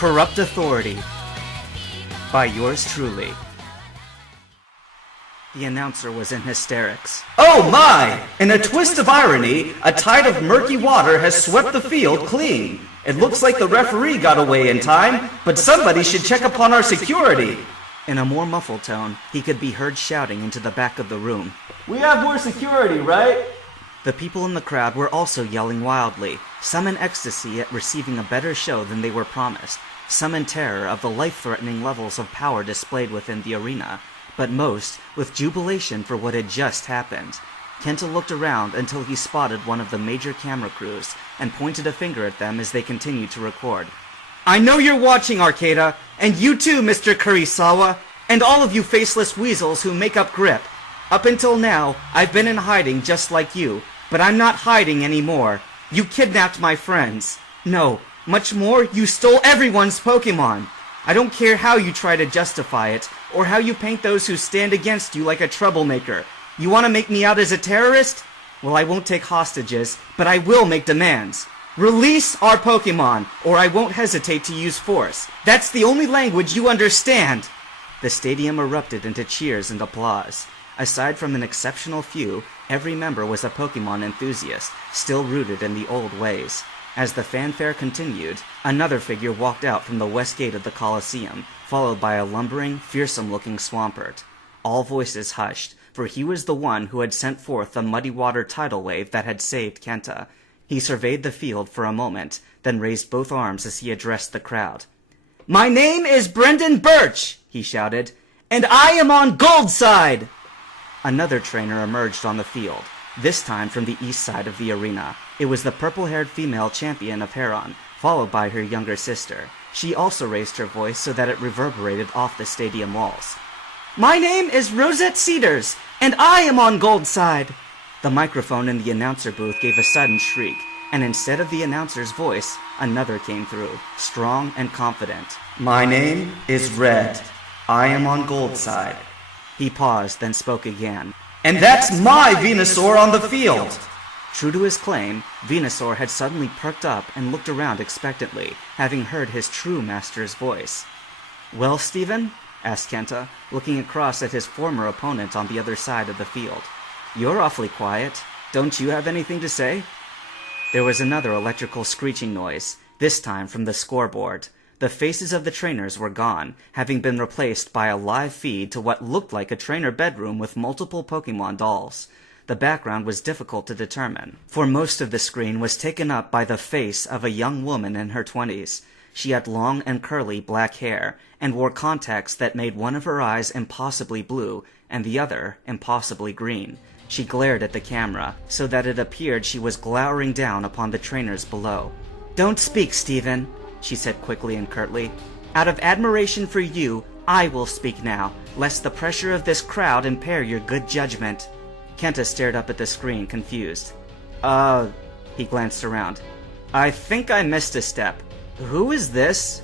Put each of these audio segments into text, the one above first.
Corrupt Authority by yours truly. The announcer was in hysterics. Oh my! In a twist of irony, a tide of murky water has swept the field clean. It looks like the referee got away in time, but somebody should check upon our security. In a more muffled tone, he could be heard shouting into the back of the room. We have more security, right? The people in the crowd were also yelling wildly, some in ecstasy at receiving a better show than they were promised, some in terror of the life-threatening levels of power displayed within the arena, but most with jubilation for what had just happened. Kenta looked around until he spotted one of the major camera crews and pointed a finger at them as they continued to record. I know you're watching, Arcada, and you too, Mr. Kurisawa, and all of you faceless weasels who make up G.R.I.P. Up until now, I've been in hiding just like you, but I'm not hiding anymore. You kidnapped my friends. No, much more, you stole everyone's Pokemon. I don't care how you try to justify it, or how you paint those who stand against you like a troublemaker. You want to make me out as a terrorist? Well, I won't take hostages, but I will make demands. Release our Pokemon, or I won't hesitate to use force. That's the only language you understand. The stadium erupted into cheers and applause. Aside from an exceptional few, every member was a Pokemon enthusiast, still rooted in the old ways. As the fanfare continued, another figure walked out from the west gate of the Colosseum, followed by a lumbering, fearsome-looking Swampert. All voices hushed, for he was the one who had sent forth the muddy water tidal wave that had saved Kenta. He surveyed the field for a moment, then raised both arms as he addressed the crowd. My name is Brendan Birch, he shouted, and I am on Gold's side! Another trainer emerged on the field, this time from the east side of the arena. It was the purple-haired female champion of Heron, followed by her younger sister. She also raised her voice so that it reverberated off the stadium walls. My name is Rosette Cedars, and I am on Gold's side! The microphone in the announcer booth gave a sudden shriek, and instead of the announcer's voice, another came through, strong and confident. My name is Red. I am on Gold's side. He paused, then spoke again. And that's my Venusaur on the field! True to his claim, Venusaur had suddenly perked up and looked around expectantly, having heard his true master's voice. Well, Stephen? Asked Kenta, looking across at his former opponent on the other side of the field. You're awfully quiet. Don't you have anything to say? There was another electrical screeching noise, this time from the scoreboard. The faces of the trainers were gone, having been replaced by a live feed to what looked like a trainer bedroom with multiple Pokemon dolls. The background was difficult to determine, for most of the screen was taken up by the face of a young woman in her 20s. She had long and curly black hair, and wore contacts that made one of her eyes impossibly blue, and the other impossibly green. She glared at the camera, so that it appeared she was glowering down upon the trainers below. Don't speak, Stephen, she said quickly and curtly. Out of admiration for you, I will speak now, lest the pressure of this crowd impair your good judgment. Kenta stared up at the screen, confused. He glanced around. I think I missed a step. Who is this?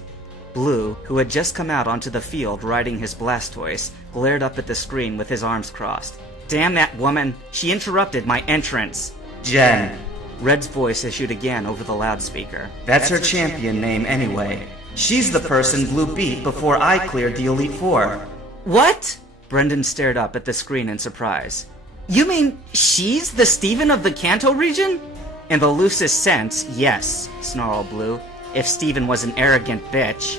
Blue, who had just come out onto the field riding his Blastoise, glared up at the screen with his arms crossed. Damn that woman! She interrupted my entrance! Jen. Red's voice issued again over the loudspeaker. That's her champion name anyway. She's the person Blue beat before I cleared the Elite Four. What? Brendan stared up at the screen in surprise. You mean she's the Steven of the Kanto region? In the loosest sense, yes, snarled Blue. If Steven was an arrogant bitch.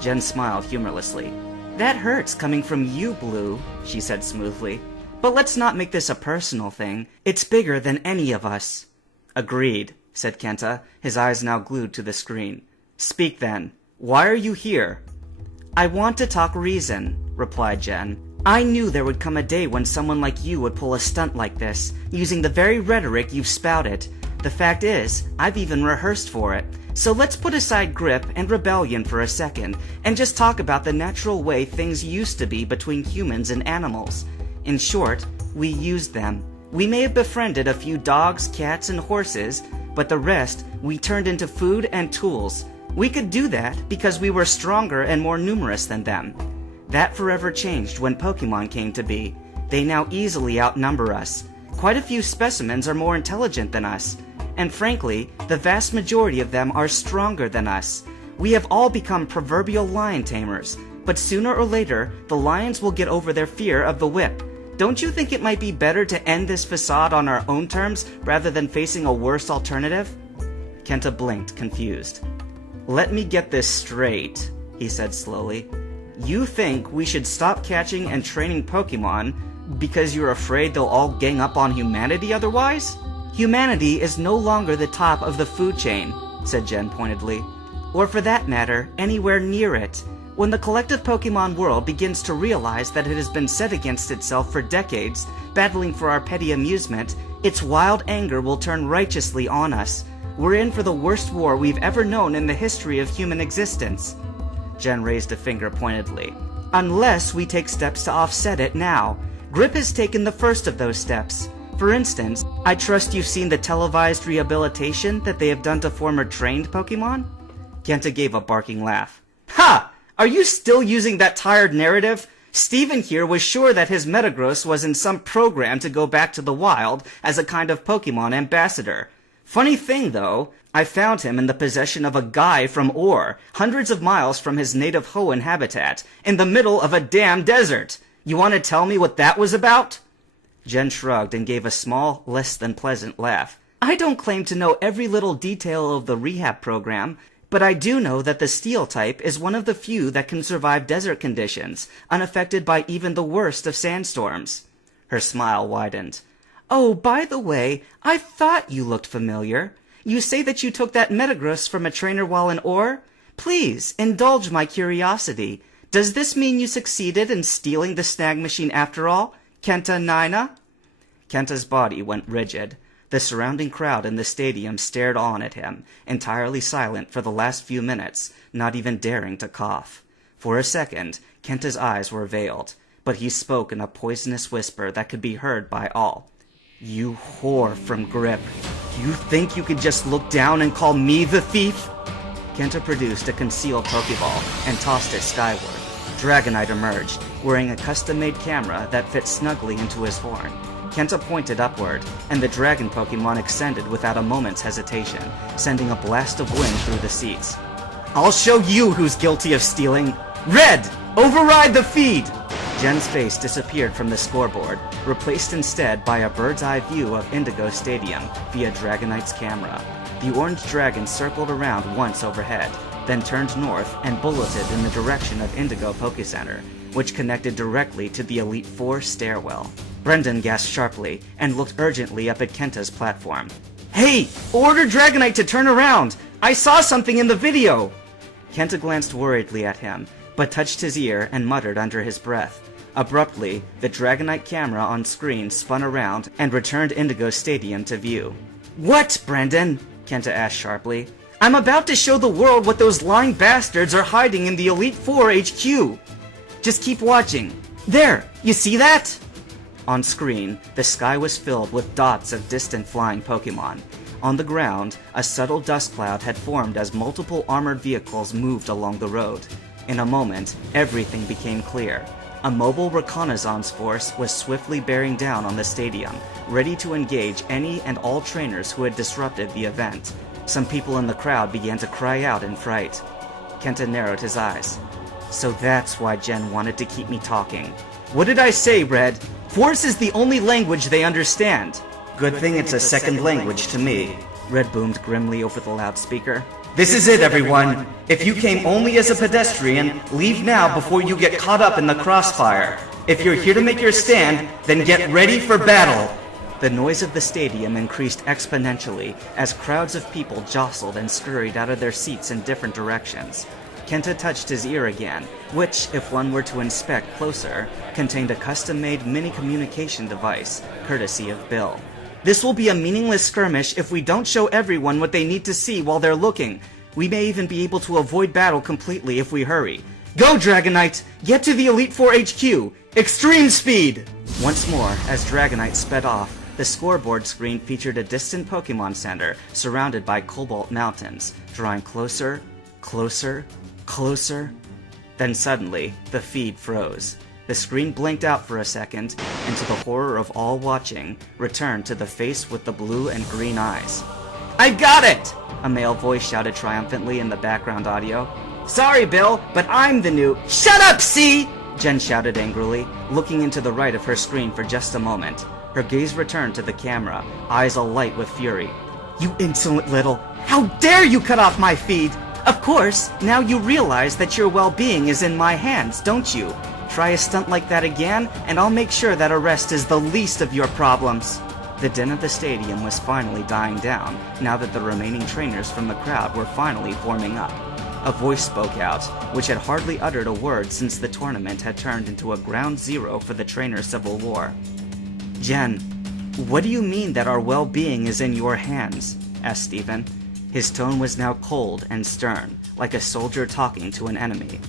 Jen smiled humorlessly. That hurts coming from you, Blue, she said smoothly. But let's not make this a personal thing. It's bigger than any of us. Agreed, said Kenta, his eyes now glued to the screen. Speak then. Why are you here? I want to talk reason, replied Jen. I knew there would come a day when someone like you would pull a stunt like this, using the very rhetoric you've spouted. The fact is, I've even rehearsed for it. So let's put aside G.R.I.P. and rebellion for a second, and just talk about the natural way things used to be between humans and animals. In short, we used them. We may have befriended a few dogs, cats, and horses, but the rest we turned into food and tools. We could do that because we were stronger and more numerous than them. That forever changed when Pokemon came to be. They now easily outnumber us. Quite a few specimens are more intelligent than us. And frankly, the vast majority of them are stronger than us. We have all become proverbial lion tamers, but sooner or later, the lions will get over their fear of the whip. Don't you think it might be better to end this facade on our own terms rather than facing a worse alternative? Kenta blinked, confused. Let me get this straight, he said slowly. You think we should stop catching and training Pokemon because you're afraid they'll all gang up on humanity otherwise? Humanity is no longer the top of the food chain, said Jen pointedly. Or for that matter, anywhere near it. When the collective Pokemon world begins to realize that it has been set against itself for decades, battling for our petty amusement, its wild anger will turn righteously on us. We're in for the worst war we've ever known in the history of human existence. Jen raised a finger pointedly. Unless we take steps to offset it now. G.R.I.P has taken the first of those steps. For instance, I trust you've seen the televised rehabilitation that they have done to former trained Pokemon? Kenta gave a barking laugh. Ha! Are you still using that tired narrative? Steven here was sure that his Metagross was in some program to go back to the wild as a kind of Pokemon ambassador. Funny thing, though, I found him in the possession of a guy from Ore, hundreds of miles from his native Hoenn habitat, in the middle of a damn desert. You want to tell me what that was about? Jen shrugged and gave a small, less than pleasant laugh. I don't claim to know every little detail of the rehab program, but I do know that the Steel type is one of the few that can survive desert conditions, unaffected by even the worst of sandstorms. Her smile widened. Oh, by the way, I thought you looked familiar. You say that you took that Metagross from a trainer while in Ore? Please, indulge my curiosity. Does this mean you succeeded in stealing the snag machine after all, Kenta Naina? Kenta's body went rigid. The surrounding crowd in the stadium stared on at him, entirely silent for the last few minutes, not even daring to cough. For a second, Kenta's eyes were veiled, but he spoke in a poisonous whisper that could be heard by all. You whore from G.R.I.P. You think you could just look down and call me the thief? Kenta produced a concealed Pokeball and tossed it skyward. Dragonite emerged, wearing a custom-made camera that fit snugly into his horn. Kenta pointed upward, and the dragon Pokemon ascended without a moment's hesitation, sending a blast of wind through the seats. I'll show you who's guilty of stealing! Red! Override the feed! Jen's face disappeared from the scoreboard, replaced instead by a bird's-eye view of Indigo Stadium via Dragonite's camera. The orange dragon circled around once overhead, then turned north and bulleted in the direction of Indigo Pokécenter, which connected directly to the Elite Four stairwell. Brendan gasped sharply and looked urgently up at Kenta's platform. Hey! Order Dragonite to turn around! I saw something in the video! Kenta glanced worriedly at him, but touched his ear and muttered under his breath. Abruptly, the Dragonite camera on screen spun around and returned Indigo Stadium to view. What, Brendan? Kenta asked sharply. I'm about to show the world what those lying bastards are hiding in the Elite Four HQ. Just keep watching. There! You see that? On screen, the sky was filled with dots of distant flying Pokemon. On the ground, a subtle dust cloud had formed as multiple armored vehicles moved along the road. In a moment, everything became clear. A mobile reconnaissance force was swiftly bearing down on the stadium, ready to engage any and all trainers who had disrupted the event. Some people in the crowd began to cry out in fright. Kenta narrowed his eyes. So that's why Jen wanted to keep me talking. What did I say, Red? Force is the only language they understand. Good thing it's a second language to me. Red boomed grimly over the loudspeaker. This is it, everyone. If you came only as a pedestrian, leave now before you get caught up in the crossfire. If you're here to make your stand, then get ready for battle. The noise of the stadium increased exponentially as crowds of people jostled and scurried out of their seats in different directions. Kenta touched his ear again, which, if one were to inspect closer, contained a custom-made mini-communication device, courtesy of Bill. This will be a meaningless skirmish if we don't show everyone what they need to see while they're looking. We may even be able to avoid battle completely if we hurry. Go, Dragonite! Get to the Elite Four HQ! Extreme speed! Once more, as Dragonite sped off, the scoreboard screen featured a distant Pokemon Center surrounded by Cobalt Mountains, drawing closer, closer, closer. Then suddenly, the feed froze. The screen blinked out for a second, and to the horror of all watching, returned to the face with the blue and green eyes. I got it! a male voice shouted triumphantly in the background audio. "Sorry, Bill, but I'm the new—" "Shut up, C!" Jen shouted angrily, looking into the right of her screen for just a moment. Her gaze returned to the camera, eyes alight with fury. "You insolent little... How dare you cut off my feed! Of course, now you realize that your well-being is in my hands, don't you? Try a stunt like that again, and I'll make sure that arrest is the least of your problems." The din of the stadium was finally dying down, now that the remaining trainers from the crowd were finally forming up. A voice spoke out, which had hardly uttered a word since the tournament had turned into a ground zero for the trainer civil war. "Jen, what do you mean that our well-being is in your hands?" asked Stephen. His tone was now cold and stern, like a soldier talking to an enemy.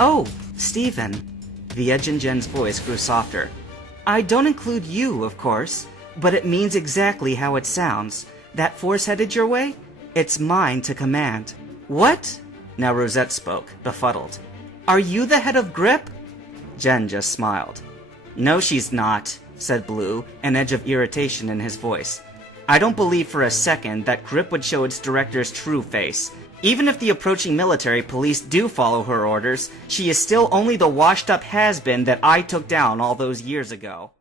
"Oh, Stephen." The edge in Jen's voice grew softer. "I don't include you, of course, but it means exactly how it sounds. That force headed your way? It's mine to command." "What?" Now Rosette spoke, befuddled. "Are you the head of G.R.I.P?" Jen just smiled. "No, she's not," said Blue, an edge of irritation in his voice. "I don't believe for a second that G.R.I.P would show its director's true face. Even if the approaching military police do follow her orders, she is still only the washed-up has-been that I took down all those years ago."